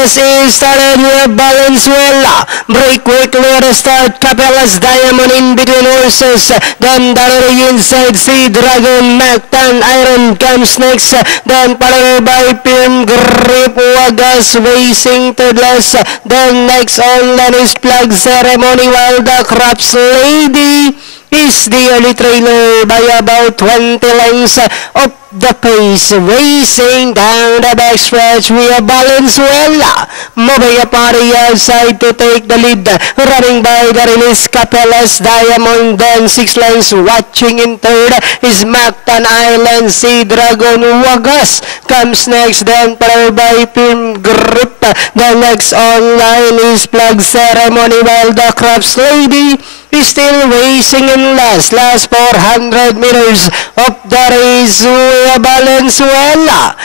race is started with Valenzuela. Break quickly at the start. Capelas Diamond in between horses. Then down to the inside, Sea Dragon, Mactan, Iron comes next. Then followed by Firm Grip, Wagas racing to last. Then next on line is Flag Ceremony, while the Crops Lady is the early trailer by about 20 lengths of the pace. Racing down the backstretch, we have Valenzuela moving up on the outside to take the lead. Running by the release, Capelas Diamond. Then 6 lengths watching in third is Mactan Island. Sea Dragon, Wagas comes next. Then followed by Firm Grip. The next online is Flag Ceremony, while the Crops Lady is still racing in last 400 meters of the race. Valenzuela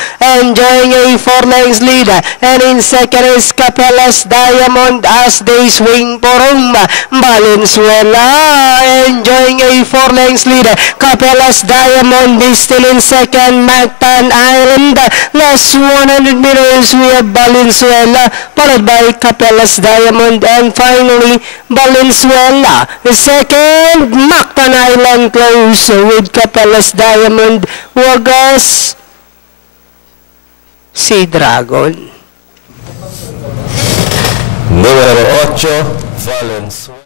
enjoying a 4 lengths lead, and in second is Capelas Diamond as they swing for home. Valenzuela enjoying a 4 lengths lead. Capelas Diamond is still in second. Mactan Island, last 100 meters we have Valenzuela, followed by Capelas Diamond, and finally Valenzuela second. Mactan Island close with Capelas Diamond, Wagas, Sea Dragon. Número 8, Valenzuela.